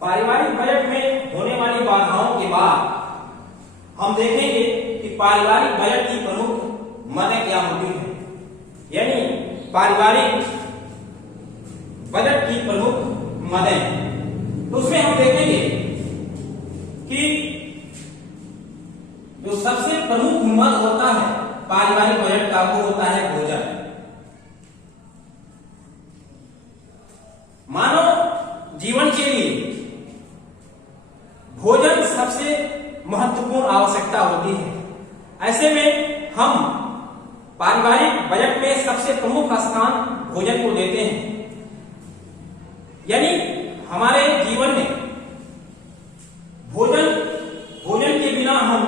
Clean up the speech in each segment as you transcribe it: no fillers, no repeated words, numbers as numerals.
पारिवारिक बजट में होने वाली बाधाओं के बाद हम देखेंगे कि पारिवारिक बजट की प्रमुख मदें क्या होती हैं, यानी पारिवारिक बजट की प्रमुख मदें। तो उसमें हम देखेंगे कि जो सबसे प्रमुख मद होता है पारिवारिक बजट का वो होता है भोजन। मानव जीवन के लिए भोजन सबसे महत्वपूर्ण आवश्यकता होती है। ऐसे में हम पारिवारिक बजट में सबसे प्रमुख स्थान भोजन को देते हैं, यानी हमारे जीवन में भोजन के बिना हम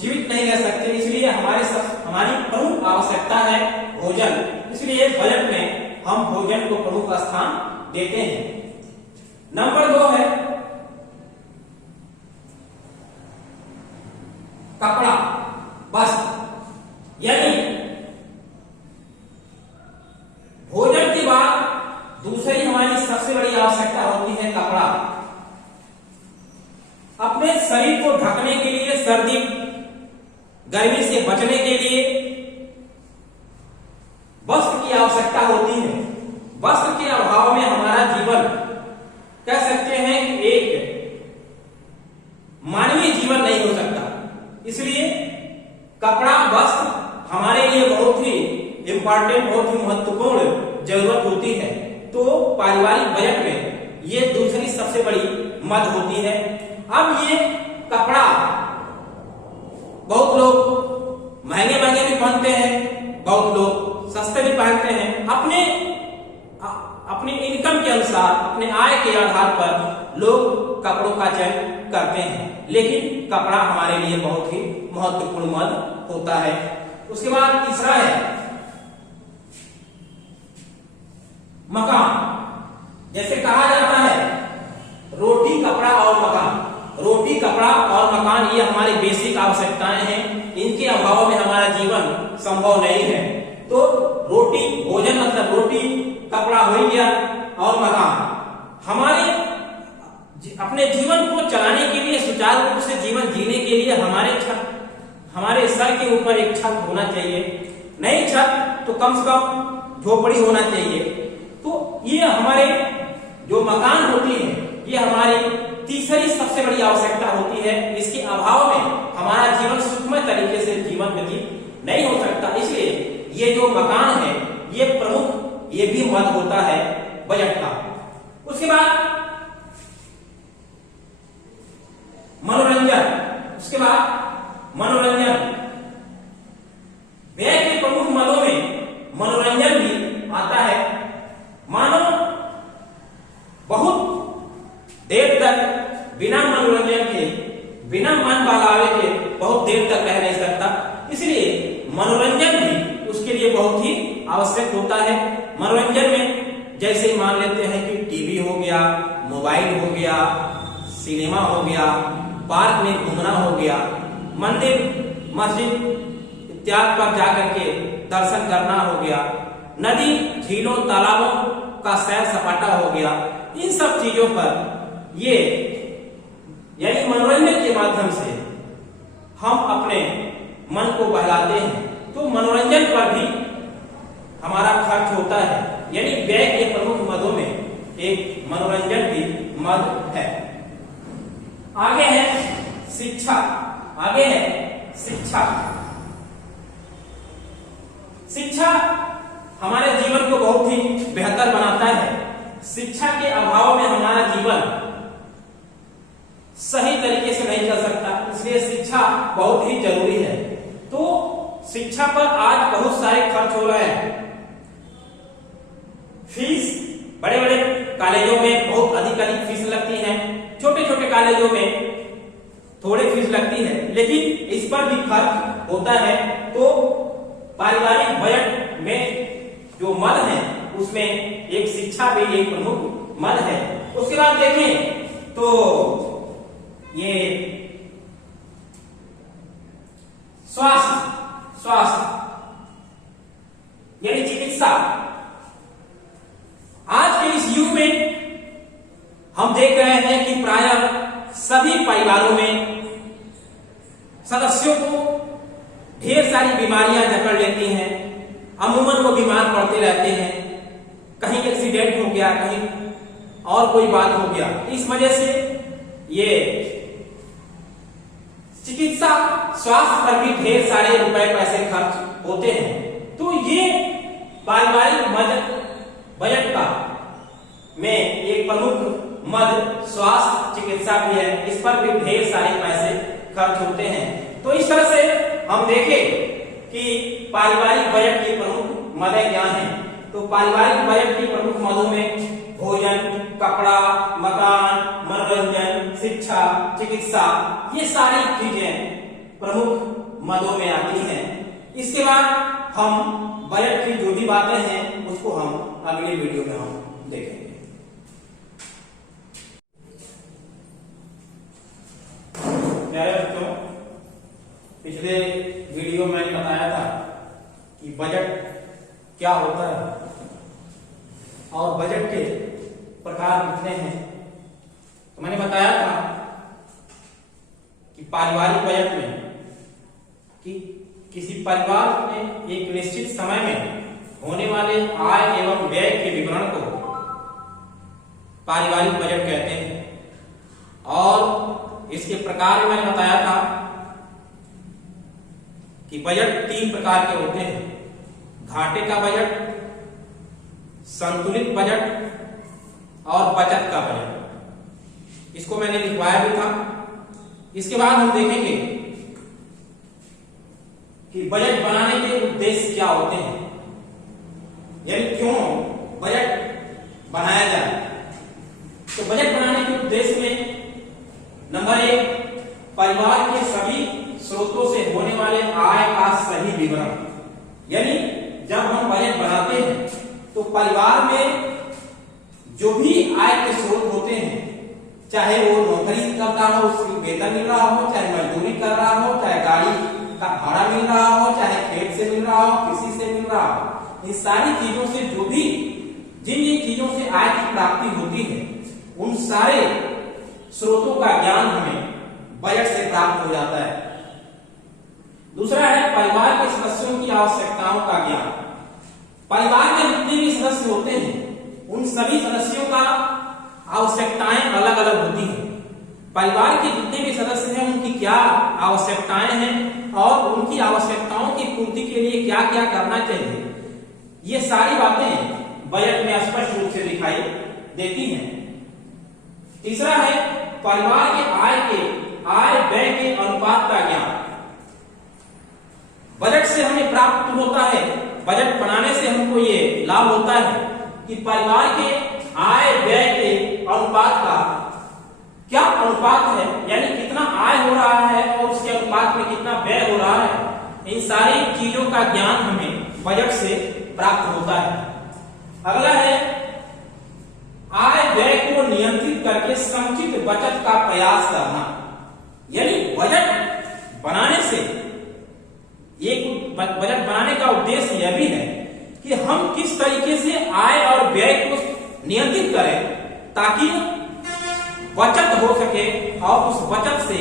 जीवित नहीं रह सकते, इसलिए हमारी प्रमुख आवश्यकता है भोजन। इसलिए बजट में हम भोजन को प्रमुख स्थान देते हैं। नंबर 2 है कपड़ा वस्त्र, यानी भोजन के बाद दूसरी हमारी सबसे बड़ी आवश्यकता होती है कपड़ा। अपने शरीर को ढकने के लिए, सर्दी गर्मी से बचने के लिए वस्त्र की आवश्यकता होती है। वस्त्र के अभाव में हमारा जीवन कह सकते हैं कि एक मानवीय जीवन नहीं हो सकता। इसलिए कपड़ा वस्त्र हमारे लिए बहुत ही इंपॉर्टेंट, बहुत ही महत्वपूर्ण जरूरत होती है। तो पारिवारिक बजट में ये दूसरी सबसे बड़ी मद होती है। अब ये कपड़ा बहुत लोग महंगे महंगे भी पहनते हैं, बहुत लोग सस्ते भी पहनते हैं। अपनी इनकम के अनुसार, अपने आय के आधार पर लोग कपड़ों का चयन करते हैं, लेकिन कपड़ा हमारे लिए बहुत ही महत्वपूर्ण मद होता है। उसके बाद तीसरा है मकान। जैसे कहा जाता है रोटी, कपड़ा और मकान। रोटी, कपड़ा और मकान ये हमारी बेसिक आवश्यकताएं हैं। इनके अभाव में हमारा जीवन संभव नहीं है। तो रोटी, भोजन मतलब रोटी, कपड़ा हो गया और मकान। हमारे अपने जीवन को चलाने के लिए, सुचारू रूप से जीवन जीने के लिए हमारे सर के ऊपर एक छत होना चाहिए। नहीं छत तो कम से कम झोपड़ी होना चाहिए। तो ये हमारे जो मकान होती है ये हमारी तीसरी सबसे बड़ी आवश्यकता होती है। इसके अभाव में हमारा जीवन सुखमय तरीके से जीवन व्यतीत नहीं हो सकता। इसलिए ये जो मकान है ये प्रमुख, ये भी मद होता है बजट का। उसके बाद मनोरंजन। उसके बाद मनोरंजन, व्यय के प्रमुख मदों में मनोरंजन भी आता है। मानो बहुत देर तक बिना मनोरंजन के, बिना मन बहलावे के बहुत देर तक रह नहीं सकता। इसलिए मनोरंजन भी उसके लिए बहुत ही आवश्यक होता है। मनोरंजन में जैसे मान लेते हैं कि टीवी हो गया, मोबाइल हो गया, सिनेमा हो गया, पार्क में घूमना हो गया, मंदिर मस्जिद इत्यादि पर जाकर के दर्शन करना हो गया, नदी झीलों तालाबों का सैर सपाटा हो गया। इन सब चीजों पर ये यानी मनोरंजन के माध्यम से हम अपने मन को बहलाते हैं। तो मनोरंजन पर भी हमारा खर्च होता है, यानी व्यय के प्रमुख मदों में एक मनोरंजन भी मद है। आगे है शिक्षा। आगे है शिक्षा। शिक्षा हमारे जीवन को बहुत ही बेहतर बनाता है। शिक्षा के अभाव में हमारा जीवन सही तरीके से नहीं चल सकता, इसलिए शिक्षा बहुत ही जरूरी है। तो शिक्षा पर आज बहुत सारे खर्च हो रहे हैं। फीस बड़े बड़े कॉलेजों में बहुत अधिक फीस लगती है, छोटे छोटे कॉलेजों में थोड़ी फीस लगती है, लेकिन इस पर भी खर्च होता है। तो पारिवारिक बजट में जो मद है उसमें एक शिक्षा भी एक प्रमुख मद है। उसके बाद देखें तो ये स्वास्थ्य यानी चिकित्सा। आज के इस युग में हम देख रहे हैं कि प्रायः सभी परिवारों में सदस्यों को ढेर सारी बीमारियां जकड़ लेती हैं, अमूमन वो बीमार पड़ते रहते हैं, कहीं एक्सीडेंट हो गया, कहीं और कोई बात हो गया। इस वजह से ये चिकित्सा स्वास्थ्य पर भी ढेर सारे रुपए पैसे खर्च होते हैं। तो ये पारिवारिक बजट का में एक प्रमुख मद स्वास्थ्य चिकित्सा भी है, इस पर भी ढेर सारे पैसे खर्च होते हैं। तो इस तरह से हम देखें कि पारिवारिक बजट की प्रमुख मदें क्या हैं। तो पारिवारिक बजट की प्रमुख मदों में भोजन, कपड़ा, मकान, मनोरंजन, शिक्षा, चिकित्सा, ये सारी चीजें प्रमुख मदों में आती हैं। इसके बाद हम बजट की जो भी बातें हैं उसको हम अगले वीडियो में हम देखेंगे। प्यारे बच्चों, पिछले वीडियो में बताया था कि बजट क्या होता है और बजट के प्रकार कितने हैं। तो मैंने बताया था कि पारिवारिक बजट में कि किसी परिवार में एक निश्चित समय में होने वाले आय एवं व्यय के विवरण को पारिवारिक बजट कहते हैं। और इसके प्रकार मैंने बताया था कि बजट 3 प्रकार के होते हैं: घाटे का बजट, संतुलित बजट और बचत का बजट। इसको मैंने लिखवाया भी था। इसके बाद हम देखेंगे कि बजट बनाने के उद्देश्य क्या होते हैं, यानी क्यों बजट बनाया जाए। तो बजट बनाने के उद्देश्य में नंबर 1, परिवार के सभी स्रोतों से होने वाले आय का सही विवरण। यानी जब हम बजट बनाते हैं तो परिवार में जो भी आय के स्रोत होते हैं, चाहे वो नौकरी करता हो, उसकी वेतन मिल रहा हो, चाहे मजदूरी कर रहा हो, चाहे गाड़ी का भाड़ा मिल रहा हो, चाहे खेत से मिल रहा हो, किसी से मिल रहा हो, इन सारी चीजों से जो भी जिन जिन चीजों से आय की प्राप्ति होती है, उन सारे स्रोतों का ज्ञान हमें बजट से प्राप्त हो जाता है। दूसरा है परिवार के सदस्यों की आवश्यकताओं का ज्ञान। परिवार में जितने भी सदस्य होते हैं उन सभी सदस्यों का आवश्यकताएं अलग अलग होती हैं। परिवार के जितने भी सदस्य हैं उनकी क्या आवश्यकताएं हैं और उनकी आवश्यकताओं की पूर्ति के लिए क्या क्या करना चाहिए, ये सारी बातें बजट में स्पष्ट रूप से दिखाई देती हैं। तीसरा है परिवार के आय व्यय के अनुपात का ज्ञान। बजट से हमें प्राप्त होता है, बजट बनाने से हमको ये लाभ होता है कि परिवार के आय व्यय के अनुपात का क्या अनुपात है, यानी कितना आय हो रहा है और उसके अनुपात में कितना व्यय हो रहा है। इन सारी चीजों का ज्ञान हमें बजट से प्राप्त होता है। अगला है आय व्यय को नियंत्रित करके समुचित बचत का प्रयास करना। यानी बजट बनाने से बजट बनाने का उद्देश्य यह भी है कि हम किस तरीके से आय और व्यय को नियंत्रित करें ताकि बचत हो सके और उस बचत से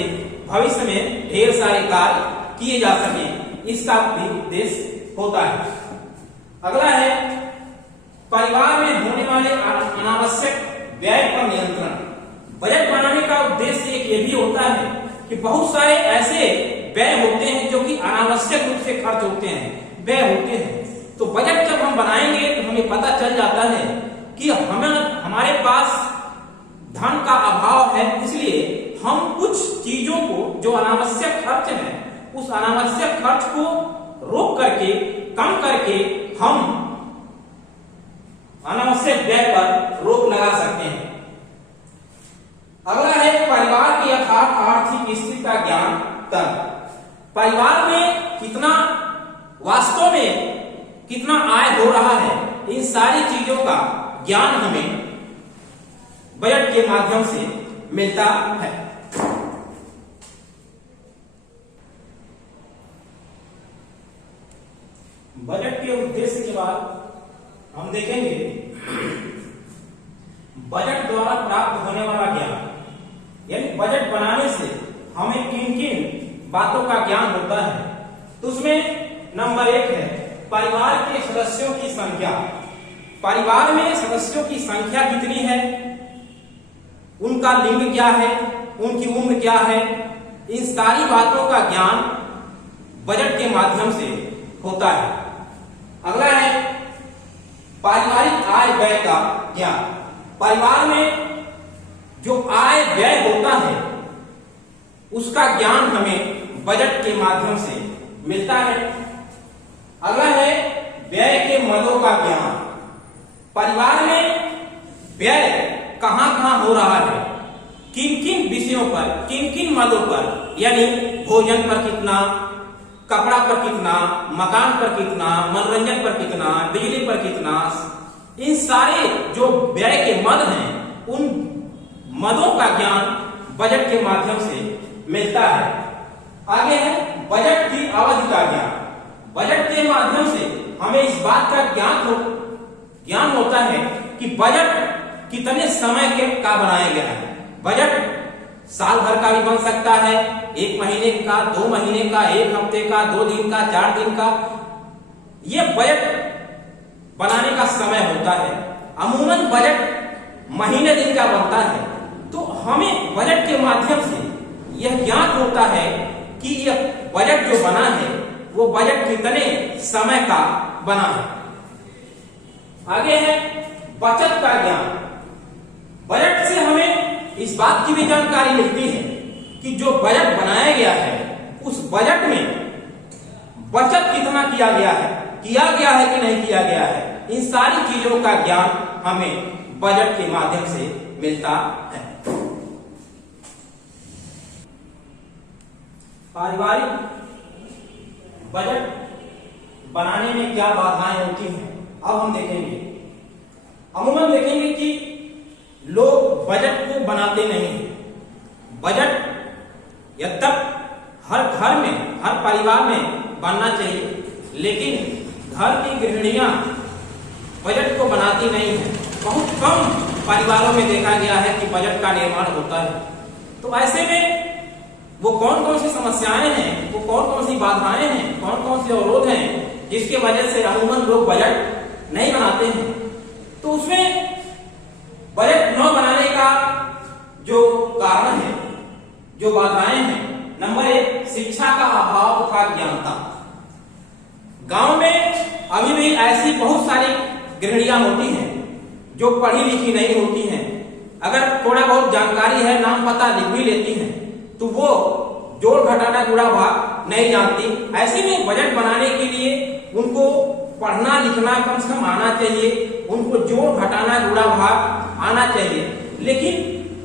भविष्य में ढेर सारे कार्य किए जा सके, इसका भी उद्देश्य होता है। अगला है परिवार में होने वाले अनावश्यक व्यय पर नियंत्रण। बजट बनाने का उद्देश्य एक ये भी होता है कि बहुत सारे ऐसे व्यय होते हैं जो कि अनावश्यक रूप से खर्च होते हैं, व्यय होते हैं। तो बजट जब हम बनाएंगे तो हमें पता चल जाता है कि हमारे पास धन का अभाव है, इसलिए हम कुछ चीजों को जो अनावश्यक खर्च है उस अनावश्यक खर्च को रोक करके, कम करके हम अनावश्यक व्यय पर रोक लगा सकते हैं। अगला है परिवार की यथार्थ आर्थिक स्थिति का ज्ञान तब। परिवार में कितना वास्तव में कितना आय हो रहा है, इन सारी चीजों का ज्ञान हमें बजट के माध्यम से मिलता है। बजट के उद्देश्य के बाद हम देखेंगे बजट द्वारा प्राप्त होने बजट बनाने से हमें किन किन बातों का ज्ञान होता है, तो उसमें नंबर 1 है परिवार के सदस्यों की संख्या। परिवार में सदस्यों की संख्या कितनी है, उनका लिंग क्या है, उनकी उम्र क्या है, इन सारी बातों का ज्ञान बजट के माध्यम से होता है। अगला है पारिवारिक आय व्यय का ज्ञान। परिवार में जो आय व्यय होता है उसका ज्ञान हमें बजट के माध्यम से मिलता है। अगला है व्यय के मदों का ज्ञान। परिवार में व्यय कहां कहां हो रहा है, किन किन विषयों पर, किन किन मदों पर, यानी भोजन पर कितना, कपड़ा पर कितना, मकान पर कितना, मनोरंजन पर कितना, बिजली पर कितना, इन सारे जो व्यय के मद हैं उन मदों का ज्ञान बजट के माध्यम से मिलता है। आगे है बजट की अवधि का ज्ञान। बजट के माध्यम से हमें इस बात का ज्ञान होता है कि बजट कितने समय के का बनाया गया है। बजट साल भर का भी बन सकता है, 1 महीने का, 2 महीने का, 1 हफ्ते का, 2 दिन का, 4 दिन का, ये बजट बनाने का समय होता है। अमूमन बजट महीने दिन का बनता है। तो हमें बजट के माध्यम से यह ज्ञान होता है कि यह बजट जो बना है वो बजट कितने समय का बना है। आगे है बचत का ज्ञान। बजट से हमें इस बात की भी जानकारी मिलती है कि जो बजट बनाया गया है उस बजट में बचत कितना किया गया है कि नहीं किया गया है। इन सारी चीजों का ज्ञान हमें बजट के माध्यम से मिलता है। पारिवारिक बजट बनाने में क्या बाधाएं होती हैं, अब हम देखेंगे। अमूमन देखेंगे कि लोग बजट को बनाते नहीं हैं। बजट जब तक हर घर में, हर परिवार में बनना चाहिए, लेकिन घर की गृहिणियां बजट को बनाती नहीं है। बहुत कम परिवारों में देखा गया है कि बजट का निर्माण होता है। तो ऐसे में वो कौन कौन सी समस्याएं हैं, वो कौन कौन सी बाधाएं हैं, कौन कौन से अवरोध हैं जिसके वजह से अमूमन लोग बजट नहीं बनाते हैं। तो उसमें बजट न बनाने का जो कारण है, जो बाधाएं हैं, नंबर 1 शिक्षा का अभाव तथा ज्ञानता। गांव में अभी भी ऐसी बहुत सारी गृहिणियां होती हैं जो पढ़ी लिखी नहीं होती हैं। अगर थोड़ा बहुत जानकारी है, नाम पता लिख भी लेती हैं, तो वो जोड़ घटाना गुणा भाग नहीं जानती। ऐसे में बजट बनाने के लिए उनको पढ़ना लिखना कम से कम आना चाहिए, उनको जोड़ घटाना गुणा भाग आना चाहिए। लेकिन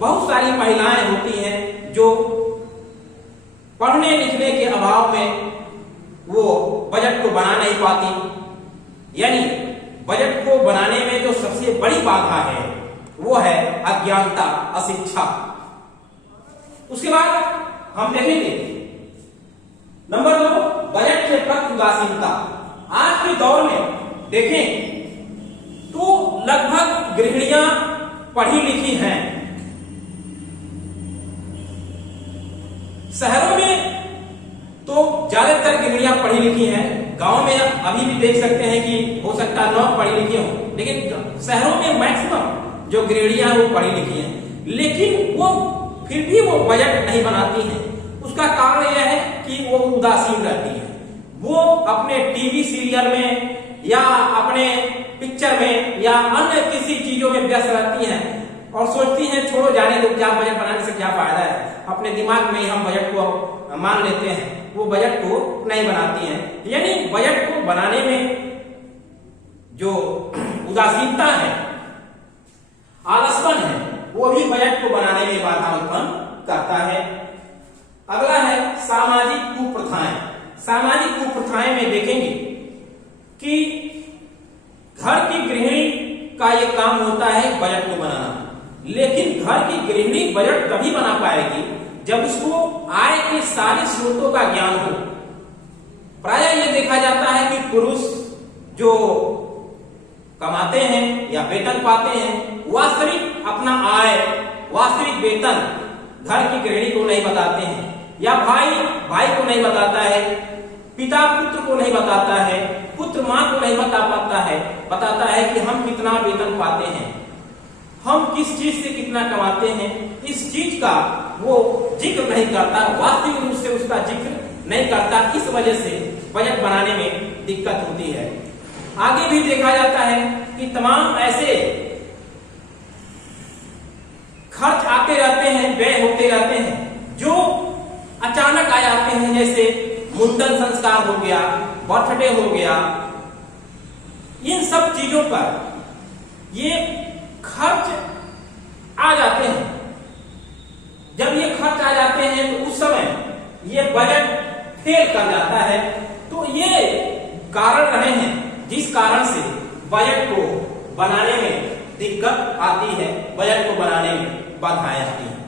बहुत सारी महिलाएं होती हैं जो पढ़ने लिखने के अभाव में वो बजट को बना नहीं पाती। यानी बजट को बनाने में जो सबसे बड़ी बाधा है वो है अज्ञानता, अशिक्षा। उसके बाद हम देखेंगे नंबर 2 बजट के प्रति उदासीनता। आज के दौर में देखें तो लगभग गृहिणियां पढ़ी लिखी हैं। शहरों में तो ज्यादातर गृहिणियां पढ़ी लिखी हैं। गांव में अभी भी देख सकते हैं कि हो सकता है 9 पढ़ी लिखी हो, लेकिन शहरों में मैक्सिमम जो गृहिणियां वो पढ़ी लिखी हैं, लेकिन वो फिर भी वो बजट नहीं बनाती हैं। उसका कारण यह है कि वो उदासीन रहती है। वो अपने टीवी सीरियल में या अपने पिक्चर में या अन्य किसी चीजों में व्यस्त रहती हैं और सोचती हैं छोड़ो जाने दो, क्या बजट बनाने से क्या फायदा है, अपने दिमाग में ही हम बजट को मान लेते हैं। वो बजट को नहीं बनाती हैं। यानी बजट को बनाने में जो उदासीनता है, आलसपन है, वो भी बजट को बनाने में बाधा उत्पन्न करता है। अगला है सामाजिक कुप्रथाएं। सामाजिक कुप्रथाएं में देखेंगे कि घर की गृहिणी का ये काम होता है बजट को बनाना, लेकिन घर की गृहिणी बजट तभी बना पाएगी जब उसको आय के सारे स्रोतों का ज्ञान हो। प्रायः ये देखा जाता है कि पुरुष जो कमाते हैं या वेतन पाते हैं, वास्तविक अपना आय, वास्तविक वेतन घर की गृहिणी को नहीं बताते हैं, या भाई भाई को नहीं बताता है, पिता पुत्र को नहीं बताता है, पुत्र माँ को नहीं बताता है कि हम कितना वेतन पाते हैं, हम किस चीज से कितना कमाते हैं, इस चीज का वो जिक्र नहीं करता, वास्तविक रूप से उसका जिक्र नहीं करता। इस वजह से बजट बनाने में दिक्कत होती है। आगे भी देखा जाता है कि तमाम ऐसे खर्च आते रहते हैं, व्यय होते रहते हैं जो अचानक आ जाते हैं, जैसे मुंडन संस्कार हो गया, बर्थडे हो गया। इन सब चीजों पर ये खर्च आ जाते हैं। जब ये खर्च आ जाते हैं तो उस समय ये बजट फेल कर जाता है। तो ये कारण रहे हैं जिस कारण से बजट को बनाने में दिक्कत आती है, बजट को बनाने में बाधाएं आती हैं।